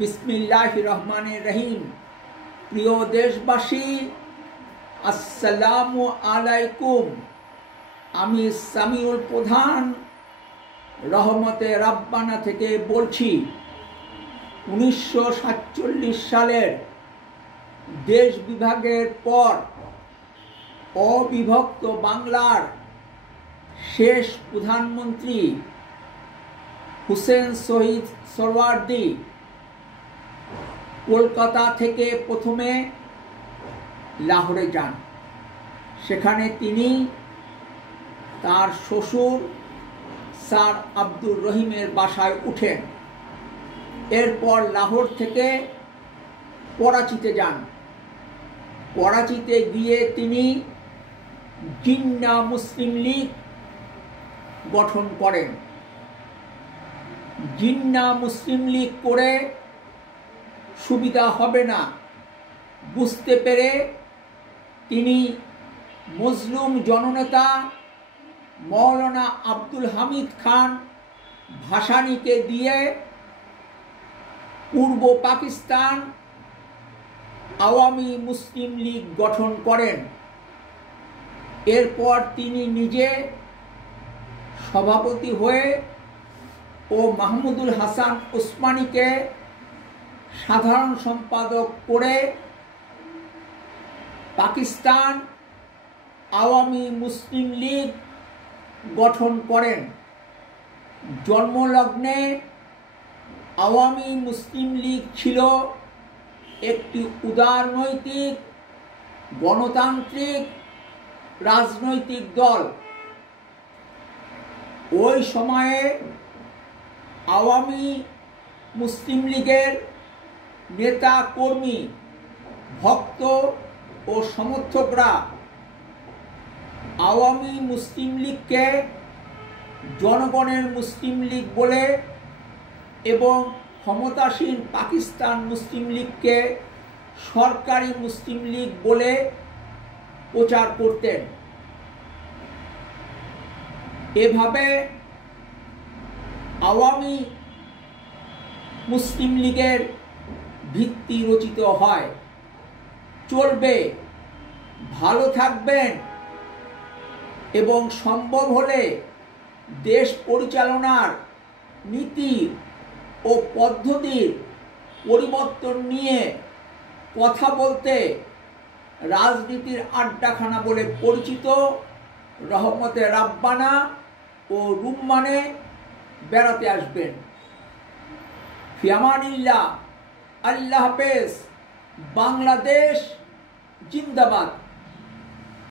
বিসমিল্লাহির রহমানির রহিম। প্রিয় দেশবাসী, আসসালামু আলাইকুম। আমি সামিউল প্রধান রহমতে রাব্বানা থেকে বলছি। 1947 সালের দেশ বিভাগের পর অবিভক্ত বাংলার শেষ প্রধানমন্ত্রী হুসেন শহীদ সোহরাওয়ার্দী কলকাতা থেকে প্রথমে লাহোরে যান। সেখানে তিনি তার শ্বশুর স্যার আব্দুর রহিমের বাসায় উঠেন। এরপর লাহোর থেকে করাচিতে যান। করাচিতে গিয়ে তিনি জিন্নাহ মুসলিম লীগ গঠন করেন। জিন্নাহ মুসলিম লীগ করে সুবিধা হবে না বুঝতে পেরে তিনি মজলুম জননেতা মৌলানা আব্দুল হামিদ খান ভাসানীকে দিয়ে পূর্ব পাকিস্তান আওয়ামী মুসলিম লীগ গঠন করেন। এরপর তিনি নিজে সভাপতি হয়ে ও মাহমুদুল হাসান ওসমানীকে সাধারণ সম্পাদক করে পাকিস্তান আওয়ামী মুসলিম লীগ গঠন করেন। জন্মলগ্নে আওয়ামী মুসলিম লীগ ছিল একটি উদারনৈতিক গণতান্ত্রিক রাজনৈতিক দল। ওই সময়ে আওয়ামী মুসলিম লীগের নেতা কর্মী ভক্ত ও সমর্থকরা আওয়ামী মুসলিম লীগকে জনগণের মুসলিম লীগ বলে এবং ক্ষমতাসীন পাকিস্তান মুসলিম লীগকে সরকারি মুসলিম লীগ বলে প্রচার করতেন। এভাবে আওয়ামী মুসলিম লীগের ভিত্তি রচিত হয়। চলবে, ভালো থাকবেন এবং সম্ভব হলে দেশ পরিচালনার নীতি ও পদ্ধতির পরিবর্তন নিয়ে কথা বলতে রাজনীতির আড্ডাখানা বলে পরিচিত রহমতে রাব্বানা ও রুম্মানে বেড়াতে আসবেন। ফি আমানিল্লাহ। আল্লাহ হাফেজ। বাংলাদেশ জিন্দাবাদ।